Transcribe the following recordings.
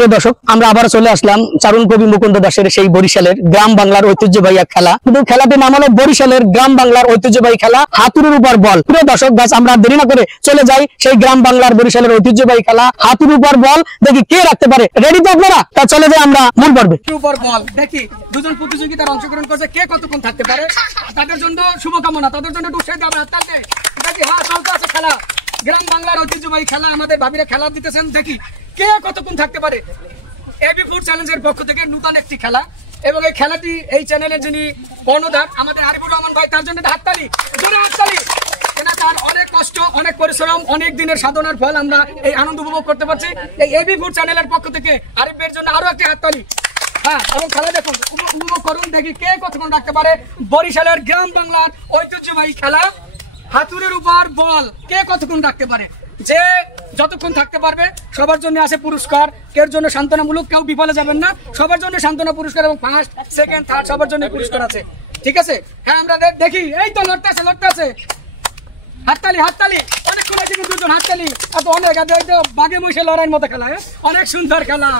প্রিয় দর্শক, আমরা আবার চলে আসলাম চারুণ কবি মুকুন্দ দাসের সেই বরিশালের গ্রাম বাংলার ঐতিহ্যবাহী এক খেলা। কিন্তু খেলাটির নাম হলো বরিশালের গ্রাম বাংলার ঐতিহ্যবাহী খেলা হাতুড়ির উপর বল। প্রিয় দর্শক, গাছ আমরা দেরি না করে চলে যাই সেই গ্রাম বাংলার বরিশালের ঐতিহ্যবাহী খেলা হাতুড়ির উপর বল, দেখি কে রাখতে পারে। রেডি তো আপনারা? তা চলে যাই আমরা মূল পর্বে। উপর বল দেখি দুজন প্রতিযোগিতার অংশগ্রহণ করছে, কে কতক্ষণ থাকতে পারে। তাদের জন্য শুভকামনা, তাদের জন্য একটু উৎসাহ দেওয়া হাততালি। দেখি হ্যাঁ চলতে আছে খেলা, গ্রাম বাংলার ঐতিহ্যবাহী খেলা। আমাদের ভাবিরা খেলা দিতেছেন, দেখি কে কতক্ষণ থাকতে পারে। এবি ফুড চ্যালেঞ্জের পক্ষ থেকে নতুন একটি খেলা, এবং এই খেলাটি এই চ্যানেলের যিনি কর্ণধার আমাদের আরিফুর রহমান ভাই, তার জন্য হাততালি, জোরে হাততালি। তার অনেক কষ্ট, অনেক পরিশ্রম, অনেক দিনের সাধনার ফল আমরা এই আনন্দ উপভোগ করতে পারছি। এই এবি ফুড চ্যানেলের পক্ষ থেকে আরিফ ভাইয়ের জন্য আরো একটি হাততালি। হ্যাঁ, এবং খেলা দেখুন, উপভোগ করুন, দেখি কে কতক্ষণ রাখতে পারে। বরিশালের গ্রাম বাংলার ঐতিহ্যবাহী খেলা হাতুড়ির উপর বল, কে কতক্ষণ রাখতে পারে। যে যতক্ষণ থাকতে পারবে সবার জন্য আছে পুরস্কার, কেউ জন্য সান্ত্বনামূলক, কেউ বিফলে যাবেন না, সবার জন্য সান্ত্বনা পুরস্কার এবং ফার্স্ট সেকেন্ড থার্ড সবার জন্য পুরস্কার আছে। ঠিক আছে, হ্যাঁ আমরা দেখি, এই তো লড়তে আছে। হাততালি হাততালি, অনেকক্ষণ আছে কিন্তু দুজন হাততালি, এত অনেক বাঘে মহিষে লড়াইয়ের মতো খেলা, অনেক সুন্দর খেলা।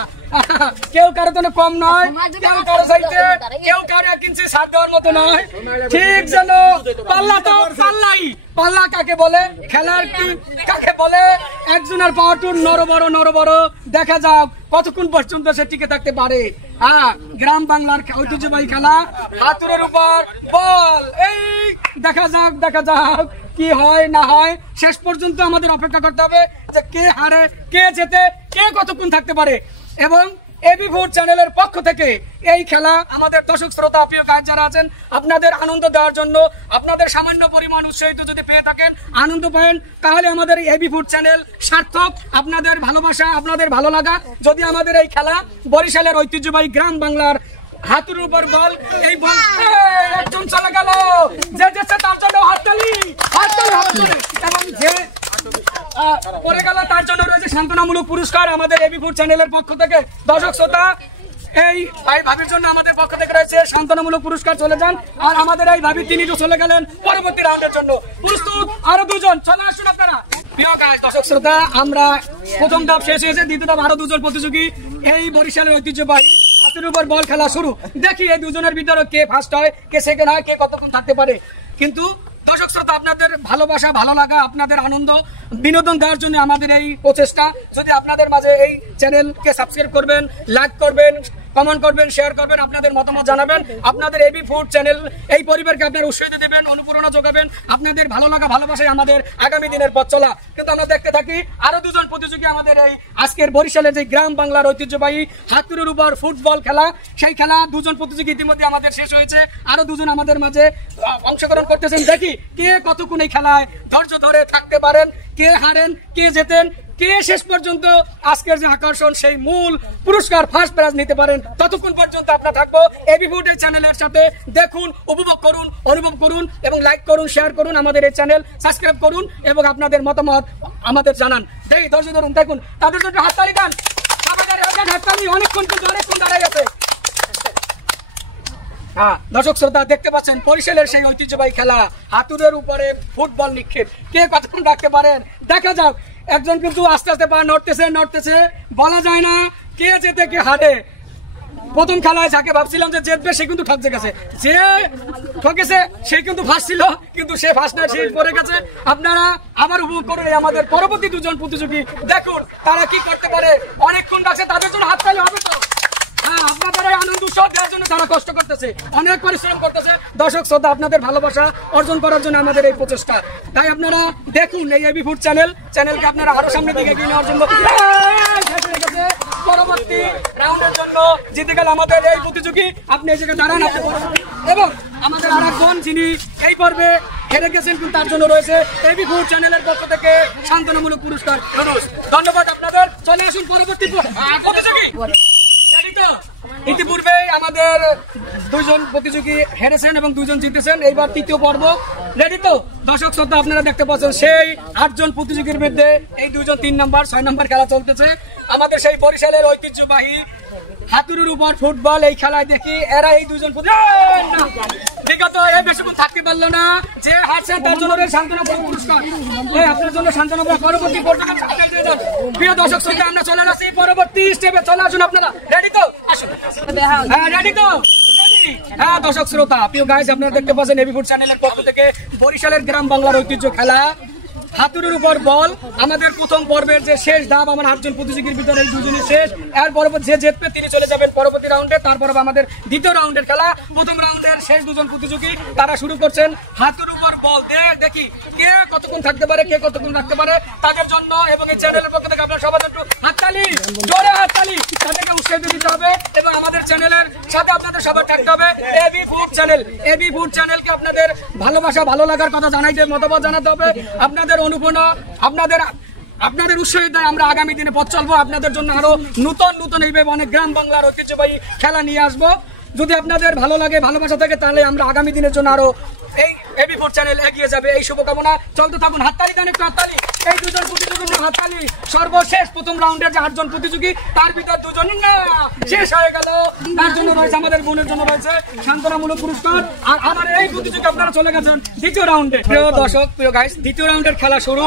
কেউ কারো জন্য কম নয়, কেউ কারো চাইতে, কেউ কারো এক ইঞ্চি ছাড় দেওয়ার মতো নয়। ঠিক যেন পাল্লা তো পাল্লাই, পাল্লা কাকে বলে, খেলার কি কাকে বলে, একজনের পাওয়ার টুর নর বড়। দেখা যাক কতক্ষণ পর্যন্ত সে টিকে থাকতে পারে। হ্যাঁ, গ্রাম বাংলার ঐতিহ্যবাহী খেলা হাতুড়ের উপর বল। এই দেখা যাক কি হয় না হয়, শেষ পর্যন্ত আমাদের অপেক্ষা করতে হবে যে কে হারে, কে জেতে, কে কতক্ষণ থাকতে পারে। এবং এবি ফুড চ্যানেলের পক্ষ থেকে এই খেলা আমাদের দর্শক শ্রোতা প্রিয় গায়ক যারা আছেন, আপনাদের আনন্দ দেওয়ার জন্য, আপনাদের সামান্য পরিমাণ উৎসাহিত যদি পেয়ে থাকেন, আনন্দ পাবেন, তাহলে আমাদের এবি ফুড চ্যানেল সার্থক। আপনাদের ভালোবাসা, আপনাদের ভালো লাগা যদি আমাদের এই খেলা বরিশালের ঐতিহ্যবাহী গ্রাম বাংলার হাতুড়ির উপর বল, এই বল একজন চলে গেল, যে যেছে তার জন্য হাততালি হবে, এবং যে পড়ে গেল তার জন্য রয়েছে সান্ত্বনামূলক পুরস্কার আমাদের এবি ফুড চ্যানেলের পক্ষ থেকে। দর্শক শ্রোতা, এই ভাই ভাবির জন্য আমাদের পক্ষ থেকে রয়েছে সান্ত্বনামূলক পুরস্কার, চলে যান। আর আমাদের এই ভাবি তিনি তো চলে গেলেন পরবর্তী রাউন্ডের জন্য। প্রস্তুত আরো দুজন, চলে আসুন আপনারা। প্রিয় গাইস, দর্শক শ্রোতা, আমরা প্রথম ধাপ শেষ হয়েছে, দ্বিতীয় ধাপ আরো দুজন প্রতিযোগী এই বরিশালের ঐতিহ্যবাহী হাতুড়ির উপর বল খেলা শুরু। দেখি এই দুজনের ভিতরে কে ফার্স্ট হয়, কে সেকেন্ড হয়, কে কতক্ষণ থাকতে পারে। কিন্তু দর্শক শ্রোতা, আপনাদের ভালোবাসা, ভালো লাগা, আপনাদের আনন্দ, বিনোদন দেওয়ার জন্য আমাদের এই প্রচেষ্টা। যদি আপনাদের মাঝে এই চ্যানেলকে সাবস্ক্রাইব করবেন, লাইক করবেন, কমেন্ট করবেন, শেয়ার করবেন, আপনাদের মতামত জানাবেন, আপনাদের এবি ফুড চ্যানেল এই পরিবারকে আপনারা উৎসাহিত দেবেন, অনুপ্রেরণা যোগাবেন। আপনাদের ভালো লাগা, ভালোবাসায় আমাদের আগামী দিনের পথ চলা। কিন্তু আমরা দেখতে থাকি আরো দুজন প্রতিযোগী আমাদের এই আজকের বরিশালের যে গ্রাম বাংলার ঐতিহ্যবাহী হাতুড়ির উপর ফুটবল খেলা, সেই খেলা দুজন প্রতিযোগী ইতিমধ্যে আমাদের শেষ হয়েছে, আরো দুজন আমাদের মাঝে অংশগ্রহণ করতেছেন। দেখি কে কতক্ষণ এই খেলায় ধৈর্য ধরে থাকতে পারেন, কে হারেন, কে জেতেন, কে শেষ পর্যন্ত আজকের যে আকর্ষণ সেই মূল পুরস্কার ফার্স্ট প্রাইজ নিতে পারেন। ততক্ষণ পর্যন্ত আমরা থাকবো এবি ফুড চ্যানেলের সাথে। দেখুন, উপভোগ করুন, অনুভব করুন, এবং লাইক করুন, শেয়ার করুন, আমাদের এই চ্যানেল সাবস্ক্রাইব করুন, এবং আপনাদের মতামত আমাদের জানান। দেখি ধৈর্য ধরুন, দেখুন, তাদের জন্য হাততালি দেন, হাততালি, অনেকক্ষণ দাঁড়াই আছে। হ্যাঁ, দর্শক শ্রোতা, দেখতে পাচ্ছেন বরিশালের সেই ঐতিহ্যবাহী খেলা হাতুড়ের উপরে ফুটবল নিক্ষেপ, কে কতক্ষণ রাখতে পারেন। দেখা যাক, একজন কিন্তু আস্তে আস্তে পা নড়তেছে, বলা যায় না কে জেতে কে হারে। প্রথম খেলায় যাকে ভাবছিলাম যে জিতবে সে কিন্তু ঠকে গেছে, যে ঠকেছে সে কিন্তু ফার্স্ট ছিল, কিন্তু সে ফার্স্ট না, সে পড়ে গেছে। আপনারা আবার উপভোগ করুন আমাদের পরবর্তী দুজন প্রতিযোগী, দেখুন তারা কি করতে পারে। অনেকক্ষণ রাখছে, তাদের জন্য হাততালি হবে তো। হ্যাঁ, আপনাদের আনন্দ উৎসব দেওয়ার জন্য তারা কষ্ট করতেছে, অনেক পরিশ্রম করতেছে। দর্শক শ্রোতা, আপনাদের ভালোবাসা অর্জন করার জন্য আমাদের এই প্রচেষ্টা। তাই আপনারা দেখুন এই এবি ফুড চ্যানেলকে আপনারা আরো সামনের দিকে এগিয়ে নেওয়ার জন্য। পরবর্তী রাউন্ডের জন্য জিতে গেল আমাদের এই প্রতিযোগী। আপনি এই জায়গায় দাঁড়ান, এবং আমাদের আর একজন যিনি এই পর্বে হেরে গেছেন, কিন্তু তার জন্য রয়েছে এবি ফুড চ্যানেলের পক্ষ থেকে সান্ত্বনামূলক পুরস্কার। ধন্যবাদ আপনাদের। চলে আসুন পরবর্তী প্রতিযোগী। ইতিপূর্বে আমাদের দুইজন প্রতিযোগী হেরেছেন এবং দুইজন জিতেছেন, এইবার তৃতীয় পর্ব। রেডি তো? দর্শক শ্রোতা, আপনারা দেখতে পাচ্ছেন সেই 8 জন প্রতিযোগীর মধ্যে এই দুজন 3 নম্বর 6 নম্বর খেলা চলতেছে। আমাদের সেই বরিশালের ঐতিহ্যবাহী হাতুড়ির উপর ফুটবল এই খেলায় দেখি এরা এই দুজন বিগত এই বেশিক্ষণ থাকতে পারলো না, যে হারছেন তার জন্য শান্তনা পুরস্কার, আপনার জন্য শান্তনা পরবর্তী পর্যটন। প্রিয় দর্শক শ্রোতা, আমরা চলে আসছি পরবর্তী স্টেপে। চলে আসুন, আপনারা রেডি তো? আসুন, হ্যাঁ রেডি তো? হ্যাঁ দর্শক শ্রোতা, প্রিয় গাইস, আপনারা দেখতে পাচ্ছেন এবি ফুড চ্যানেলের পক্ষ থেকে বরিশালের গ্রাম বাংলার ঐতিহ্য খেলা হাতুড়ির উপর বল। আমাদের প্রথম পর্বের যে শেষ ধাপ, আমার 8 জন প্রতিযোগীর ভিতরে দুজনই শেষ। এর পরবর্তী যে জিতবে তিনি চলে যাবেন পরবর্তী রাউন্ডে। তারপর আমাদের দ্বিতীয় রাউন্ডের খেলা। প্রথম রাউন্ডের শেষ 2 জন প্রতিযোগী তারা শুরু করছেন হাতুড়ির উপর বল। দেখি কে কতক্ষণ থাকতে পারে, কে কতক্ষণ রাখতে পারে তাদের জন্য। এবং এই চ্যানেলের পক্ষ থেকে আপনারা সবার একটু হাততালি, জোরে হাততালি, তাদেরকে উৎসাহিত দিতে হবে। এবং আমাদের চ্যানেলের সাথে আপনাদের সবার থাকতে হবে। AB food channel, AB food চ্যানেলকে আপনাদের ভালোবাসা, ভালো লাগার কথা জানাইতে, মতামত জানাতে হবে। আপনাদের অনুপ্রেরণা, আপনাদের উৎসাহিত আমরা আগামী দিনে পথ চলবো। আপনাদের জন্য আরো নতুন এইভাবে অনেক গ্রাম বাংলার ঐতিহ্যবাহী খেলা নিয়ে আসবো। যদি আপনাদের ভালো লাগে, ভালোবাসা থাকে, তাহলে আমরা আগামী দিনের জন্য আরো এই এবি ফুড চ্যানেল এগিয়ে যাবে, এই শুভকামনা। চলতে থাকুন, হাততালি দেন, একটু হাততালি। এই 2 জন প্রতিযোগীর হাততালি। সর্বশেষ প্রথম রাউন্ডের যে 8 জন প্রতিযোগী, তার ভিতর 2 জন না শেষ হয়ে গেল। তার জন্য রয়েছে, আমাদের বোনের জন্য রয়েছে শান্তনামূলক পুরস্কার। আর আমার এই প্রতিযোগী আপনারা চলে গেছেন দ্বিতীয় রাউন্ডে। প্রিয় দর্শক, প্রিয় গাইস, দ্বিতীয় রাউন্ডের খেলা শুরু।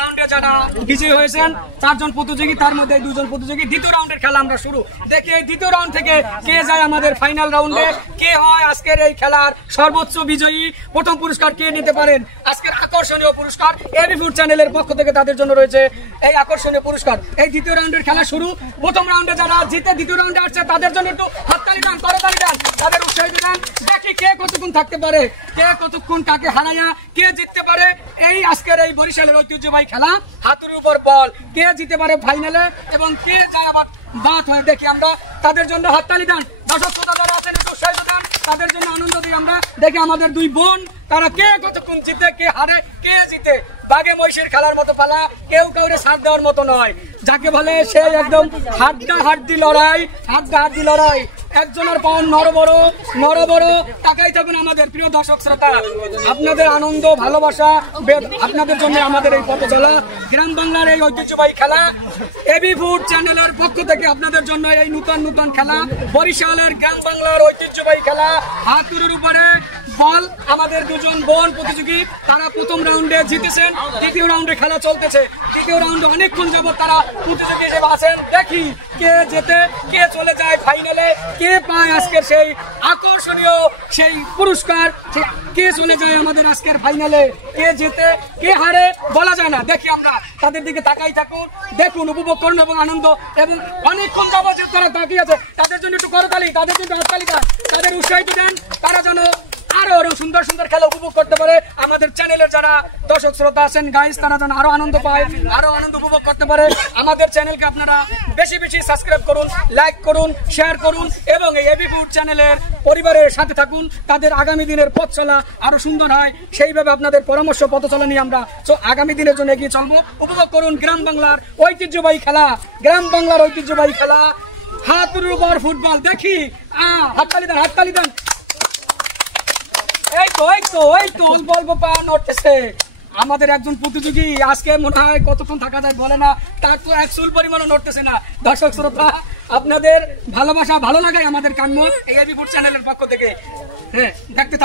রাউন্ডে যারা বিজয়ী হয়েছেন 4 জন প্রতিযোগী, তার মধ্যে 2 জন প্রতিযোগী। দ্বিতীয় রাউন্ডের খেলা আমরা শুরু। দেখি এই দ্বিতীয় রাউন্ড থেকে কে যায় আমাদের ফাইনাল রাউন্ডে, কে হয় আজকের এই খেলার সর্বোচ্চ বিজয়ী। প্রথম পুরস্কার কে নিতে পারেন, আজকের আকর্ষণীয় পুরস্কার এবি ফুড চ্যানেলের পক্ষ থেকে তাদের জন্য রয়েছে এই আকর্ষণীয় পুরস্কার। এই দ্বিতীয় রাউন্ডের খেলা শুরু। প্রথম রাউন্ডে যারা জিতে দ্বিতীয় রাউন্ডে আসছে তাদের জন্য একটু হাততালি দেন, করতালি দেন, তাদের উৎসাহিত দেন। দেখি কে কতক্ষণ থাকতে পারে, কে কতক্ষণ কাকে হারাইয়া কে জিততে পারে এই আজকের এই বরিশালের ঐতিহ্যবাহী খেলা হাতুড়ির উপর বল। কে জিতে পারে ফাইনালে এবং কে যায় আবার বাদ হয়, দেখি আমরা। তাদের জন্য হাততালি দেন, দর্শক শ্রোতা যারা আছেন একটু উৎসাহিত দেন, তাদের জন্য আনন্দ দিই আমরা। দেখি আমাদের 2 বোন, তারা কে কতক্ষণ জিতে, কে হারে, কে জিতে। বাঘে মহিষের খেলার মতো পালা, কেউ কাউরে ছাড় দেওয়ার মতো নয়। যাকে বলে সে একদম হাড্ডাহাড্ডি লড়াই, হাড্ডাহাড্ডি লড়াই। একজনের পাওন নর বড়। তাকাই থাকুন আমাদের প্রিয় দর্শক শ্রোতা, আপনাদের আনন্দ, ভালোবাসা, আপনাদের জন্য আমাদের এই পথ চলা গ্রাম বাংলার এই ঐতিহ্যবাহী খেলা এবি ফুড চ্যানেলের পক্ষ থেকে আপনাদের জন্য এই নতুন খেলা বরিশালের গ্রাম বাংলার ঐতিহ্যবাহী খেলা হাতুড়ির উপরে বল। আমাদের 2 জন বোন প্রতিযোগী, তারা প্রথম রাউন্ডে জিতেছেন। দ্বিতীয় রাউন্ডে খেলা চলতেছে। দ্বিতীয় রাউন্ডে অনেকক্ষণ যাবত তারা প্রতিযোগী হিসেবে আছেন। দেখি কে জেতে, কে চলে যায় ফাইনালে, কে পায় আজকের সেই আকর্ষণীয় সেই পুরস্কার, কে চলে যায় আমাদের আজকের ফাইনালে, কে জেতে, কে হারে বলা যায় না। দেখি আমরা, তাদের দিকে তাকাই থাকুন, দেখুন, উপভোগ করুন এবং আনন্দ। এবং অনেকক্ষণ যাবত তারা তাকিয়ে আছে, তাদের জন্য একটু করতালি, তাদের জন্য হাততালি দেন, তাদের উৎসাহিত দেন, তারা যেন আরো সুন্দর সুন্দর খেলা উপভোগ করতে পারে। আমাদের চ্যানেলের যারা দর্শক শ্রোতা আছেন গাইস, তারা যেন আরো আনন্দ পায়, আরো আনন্দ উপভোগ করতে পারে। আমাদের চ্যানেলকে আপনারা বেশি বেশি সাবস্ক্রাইব করুন, লাইক করুন, শেয়ার করুন এবং এই এবি ফুড চ্যানেলের পরিবারের সাথে থাকুন। তাদের আগামী দিনের পথ চলা আরো সুন্দর হয়, সেইভাবে আপনাদের পরামর্শ পথ চলা নিয়ে আমরা আগামী দিনের জন্য এগিয়ে চলবো। উপভোগ করুন গ্রাম বাংলার ঐতিহ্যবাহী খেলা, গ্রাম বাংলার ঐতিহ্যবাহী খেলা হাতুড়ির উপর ফুটবল। দেখি হাততালি দেন, হাততালি দেন। এই তো অল্প পা নড়তেছে। আমাদের একজন প্রতিযোগী আজকে মনে হয় কতক্ষণ থাকা যায় বলে না, তার তো 1 চুল পরিমাণও নড়তেছে না। দর্শক শ্রোতা, আপনাদের ভালোবাসা, ভালো লাগে আমাদের কাম্য এই এবি ফুড চ্যানেলের পক্ষ থেকে। হ্যাঁ, দেখতে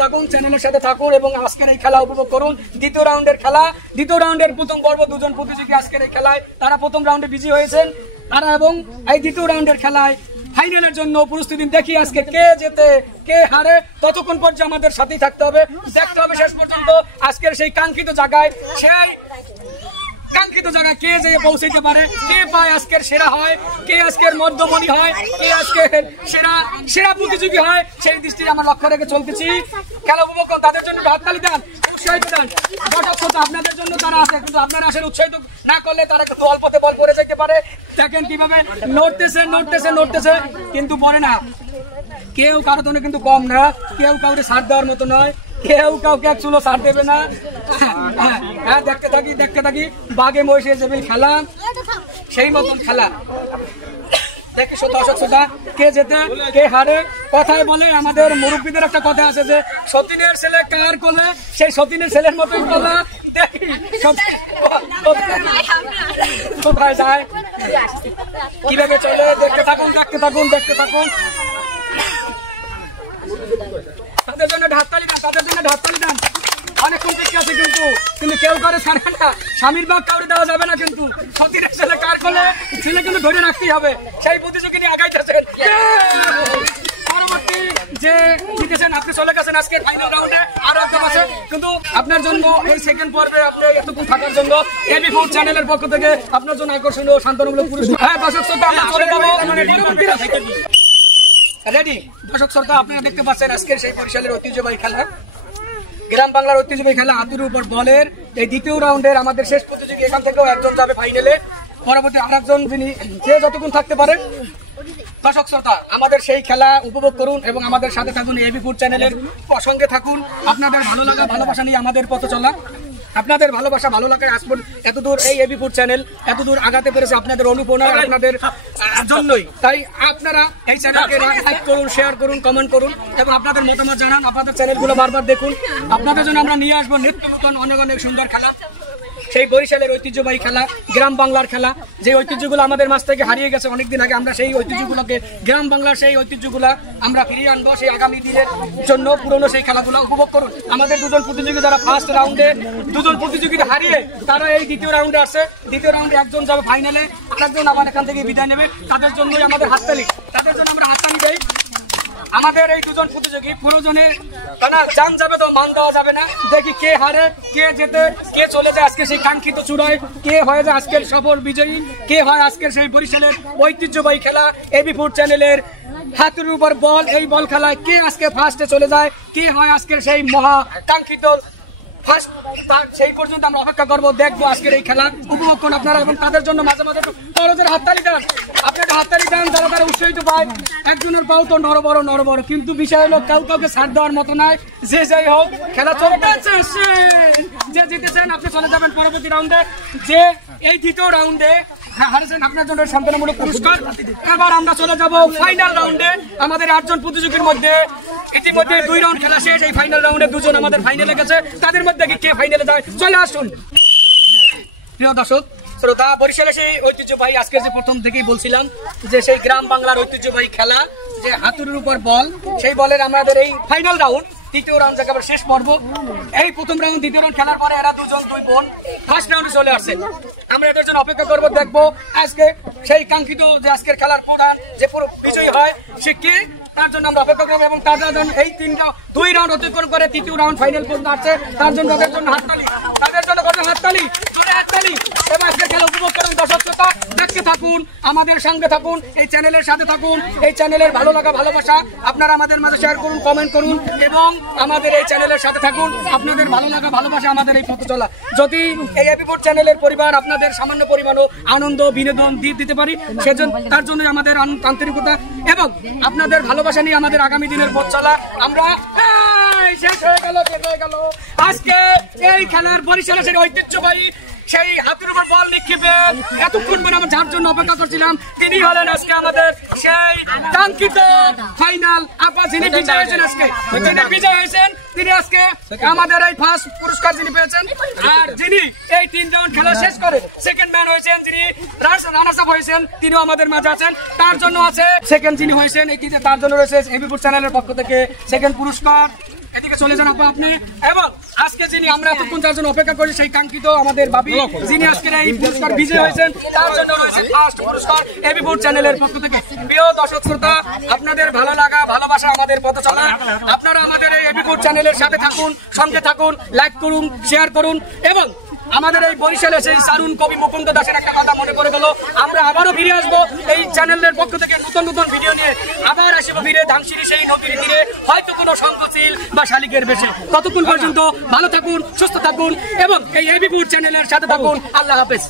থাকুন, চ্যানেলের সাথে থাকুন এবং আজকের এই খেলা উপভোগ করুন। দ্বিতীয় রাউন্ডের খেলা, দ্বিতীয় রাউন্ডের প্রথম পর্ব 2 জন প্রতিযোগী আজকের এই খেলায় তারা প্রথম রাউন্ডে বিজয়ী হয়েছেন তারা, এবং এই দ্বিতীয় রাউন্ডের খেলায় ফাইনালের জন্য প্রস্তুতি। দেখি আজকে কে জেতে, কে হারে। ততক্ষণ পর্যন্ত আমাদের সাথেই থাকতে হবে, দেখতে হবে শেষ পর্যন্ত আজকের সেই কাঙ্ক্ষিত জায়গায় কে যেয়ে পৌঁছাইতে পারে, কে পায় আজকের সেরা হয়, কে আজকের মধ্যমণি হয়, কে আজকের সেরা প্রতিযোগী হয়। সেই দৃষ্টি আমরা লক্ষ্য রেখে চলতেছি। খেলা উপভোগ করুন, তাদের জন্য হাততালি দেন, উৎসাহিত দেন। আপনাদের জন্য তারা আছে, কিন্তু আপনারা আসলে উৎসাহিত না করলে তারা কিন্তু অল্পতে বল করে যেতে পারে। দেখেন কিভাবে নড়তেছে কিন্তু পরে না। কেউ কারো জন্য কিন্তু কম না, কেউ কাউকে ছাড় দেওয়ার মতো নয়, কেউ কাউকে 1 চুলো ছাড় দেবে না। হ্যাঁ, দেখতে থাকি বাঘে মহিষে যেমন খেলা, সেই মতন খেলা। দেখি দর্শক শ্রোতা, কে জেতে, কে হারে। কথায় বলে, আমাদের মুরব্বীদের একটা কথা আছে যে সতীনের ছেলে কার কোলে, সেই সতীনের ছেলের মতোই কোলা। দেখি কোথায় যায়, কিভাবে চলে, দেখতে থাকুন। তাদের জন্য হাততালি দেন, তাদের জন্য হাততালি দেন। অনেকক্ষণ থেকে আছে কিন্তু কেউ করে ছাড়ে না। স্বামীর ভাগ কাউরে দেওয়া যাবে না, কিন্তু সতীর ছেলে কার কোলে ছেলে কিন্তু ধরে রাখতেই হবে। সেই প্রতিযোগী নিয়ে আগাইতেছেন। পরবর্তী যে জিতেছেন আপনি চলে গেছেন আজকে ফাইনাল রাউন্ডে। আরো একদম আছে কিন্তু আপনার জন্য এই সেকেন্ড পর্বে আপনি এতক্ষণ থাকার জন্য এবি ফুড চ্যানেলের পক্ষ থেকে আপনার জন্য আকর্ষণীয় শান্তনুমূলক পুরস্কার। হ্যাঁ দর্শক শ্রোতা, আমরা চলে যাবো রেডি। দর্শক শ্রোতা, আপনারা দেখতে পাচ্ছেন আজকের সেই বরিশালের ঐতিহ্যবাহী খেলা, গ্রাম বাংলার ঐতিহ্যবাহী খেলা হাতুড়ির উপর বলের এই দ্বিতীয় রাউন্ডের আমাদের শেষ প্রতিযোগী। এখান থেকেও একজন যাবে ফাইনালে, পরবর্তী আরেকজন যিনি যে যতক্ষণ থাকতে পারে। দর্শক শ্রোতা, আমাদের সেই খেলা উপভোগ করুন এবং আমাদের সাথে থাকুন, এবি ফুড চ্যানেলের সঙ্গে থাকুন। আপনাদের ভালো লাগা ভালোবাসা নিয়ে আমাদের পথ চলা, আপনাদের ভালোবাসা ভালো লাগায় আজ এতদূর এই এবি ফুড চ্যানেল এতদূর আগাতে পেরেছে আপনাদের অনুপ্রেরণা, আপনাদের জন্যই। তাই আপনারা এই চ্যানেলকে লাইক করুন, শেয়ার করুন, কমেন্ট করুন এবং আপনাদের মতামত জানান। আপনাদের চ্যানেলগুলো বারবার দেখুন। আপনাদের জন্য আমরা নিয়ে আসবো নিত্য অনেক অনেক সুন্দর খেলা, সেই বরিশালের ঐতিহ্যবাহী খেলা, গ্রাম বাংলার খেলা, যে ঐতিহ্যগুলো আমাদের মাঝ থেকে হারিয়ে গেছে অনেকদিন আগে। আমরা সেই ঐতিহ্যগুলোকে, গ্রাম বাংলার সেই ঐতিহ্যগুলো আমরা ফিরিয়ে আনবো। সেই আগামী দিনের জন্য পুরনো সেই খেলাগুলো উপভোগ করুন। আমাদের দুজন প্রতিযোগী যারা ফার্স্ট রাউন্ডে দুজন প্রতিযোগীরা হারিয়ে তারা এই দ্বিতীয় রাউন্ডে আসছে। দ্বিতীয় রাউন্ডে একজন যাবে ফাইনালে, আরেকজন আবার এখান থেকে বিদায় নেবে। তাদের জন্যই আমাদের হাততালি, তাদের জন্য আমরা হাততালি দেই। আমাদের এই দুজন প্রতিযোগী প্রয়োজনে জান যাবে তো মান দেওয়া যাবে না। দেখি কে হারে, কে জেতে, কে চলে যায় আজকে সেই কাঙ্ক্ষিত চূড়ায়, কে হয়ে যায় আজকের সফল বিজয়ী, কে হয় আজকের সেই বরিশালের ঐতিহ্যবাহী খেলা এবি ফুড চ্যানেলের হাতুড়ির উপর বল, এই বল খেলায় কে আজকে ফার্স্টে চলে যায়, কে হয় আজকের সেই মহা কাঙ্ক্ষিত ফার্স্ট। সেই পর্যন্ত আমরা অপেক্ষা করবো, দেখবো আজকের এই খেলা উপভোগ করুন আপনারা এবং তাদের জন্য মাঝে মাঝে বড়দের হাততালি দেন। আপনাকে হাততালি দেন যারা তারা উৎসাহিত পায়। একজনের পাও তো নড়বড়, কিন্তু বিষয় হলো কাউকে ছাড় দেওয়ার মতো নয়। যে যাই হোক খেলা চলতেছে, যে জিতেছেন আপনি চলে যাবেন পরবর্তী রাউন্ডে। যে এই দ্বিতীয় রাউন্ডে হারেছেন আপনার জন্য শান্তনামূলক পুরস্কার। এবার আমরা চলে যাব ফাইনাল রাউন্ডে। আমাদের 8 জন প্রতিযোগীর মধ্যে ইতিমধ্যে 2 রাউন্ড খেলা শেষ। এই ফাইনাল রাউন্ডে 2 জন আমাদের ফাইনালে গেছে। তাদের মধ্যে কে ফাইনালে যায় চলে আসুন। প্রিয় দর্শক শ্রোতা, বরিশালে সেই ঐতিহ্যবাহী আজকে যে প্রথম থেকেই বলছিলাম যে সেই গ্রাম বাংলার ঐতিহ্যবাহী খেলা, যে হাতুড়ির উপর বল, সেই বলের আমাদের এই ফাইনাল রাউন্ড, তৃতীয় রাউন্ড যাকে আবার শেষ পর্ব। এই প্রথম রাউন্ড দ্বিতীয় রাউন্ড খেলার পরে এরা 2 বোন ফার্স্ট রাউন্ডে চলে আসছে। আমরা এদের জন্য অপেক্ষা করবো, দেখবো আজকে সেই কাঙ্ক্ষিত যে আজকের খেলার প্রধান যে পুরো বিজয়ী হয় সে কে, তার জন্য আমরা অপেক্ষা করবো। এবং তারা এই 2 রাউন্ড অতিক্রম করে তৃতীয় রাউন্ড ফাইনাল পর্যন্ত আসছে। তার জন্য তাদের জন্য হাততালি, তাদের জন্য হাততালি। এবং আজকের খেলা উপভোগ করুন। দর্শক শ্রোতা, দেখতে থাকুন, আমাদের সঙ্গে থাকুন, এই চ্যানেলের সাথে থাকুন। এই চ্যানেলের ভালো লাগা ভালোবাসা আপনারা আমাদের মাঝে শেয়ার করুন, কমেন্ট করুন এবং আমাদের এই চ্যানেলের সাথে থাকুন। আপনাদের ভালো লাগা ভালোবাসা আমাদের এই পথ চলা। যদি এই এবি ফুড চ্যানেলের পরিবার আপনাদের সামান্য পরিমাণও আনন্দ বিনোদন দিতে পারি, সেজন্য তার জন্য আমাদের আন্তরিকতা এবং আপনাদের ভালোবাসা নিয়ে আমাদের আগামী দিনের পথ চলা। আমরা শেষ হয়ে গেল আজকে এই খেলার বরিশালের সেই ঐতিহ্যবাহী সেই হাতের উপর বল নিক্ষেপে এতক্ষণ ধরে আমরা যার জন্য অপেক্ষা করছিলাম, তিনি হলেন আজকে আমাদের সেই কাঙ্ক্ষিত ফাইনাল আপা, যিনি বিজয় হয়েছেন। আজকে যিনি বিজয় হয়েছেন তিনি আজকে আমাদের এই ফার্স্ট পুরস্কার যিনি পেয়েছেন। আর যিনি এই 3 রাউন্ড খেলা শেষ করে সেকেন্ড ম্যান হয়েছেন, যিনি রানার্স আপ হয়েছেন, তিনিও আমাদের মাঝে আছেন। তার জন্য আছে সেকেন্ড যিনি হয়েছেন এই তার জন্য রয়েছে এবি ফুড চ্যানেলের পক্ষ থেকে সেকেন্ড পুরস্কার। এদিকে চলে যান আপনি। এবং আজকে যিনি আমরা এতক্ষণ যার জন্য অপেক্ষা করি সেই কাঙ্ক্ষিত আমাদের ভাবি, যিনি আজকের এই পুরস্কার বিজয়ী হয়েছেন, তার জন্য রয়েছে ফার্স্ট পুরস্কার এবি ফুড চ্যানেলের পক্ষ থেকে। প্রিয় দর্শক শ্রোতা, আপনাদের ভালো লাগা ভালোবাসা আমাদের পথ চলা। আপনারা আমাদের এই এবি ফুড চ্যানেলের সাথে থাকুন, সঙ্গে থাকুন, লাইক করুন, শেয়ার করুন এবং আমাদের এই বরিশালে সেই সারুন কবি মুকুন্দ দাসের একটা কথা মনে পড়ে গেল। আমরা আবারও ফিরে আসবো এই চ্যানেলের পক্ষ থেকে নতুন ভিডিও নিয়ে। আবার আসবো ফিরে ধানসিঁড়ি সেই নদীর তীরে, হয়তো কোনো শঙ্খচিল বা শালিকের বেশে। ততক্ষণ পর্যন্ত ভালো থাকুন, সুস্থ থাকুন এবং এই এবি ফুড চ্যানেলের সাথে থাকুন। আল্লাহ হাফেজ।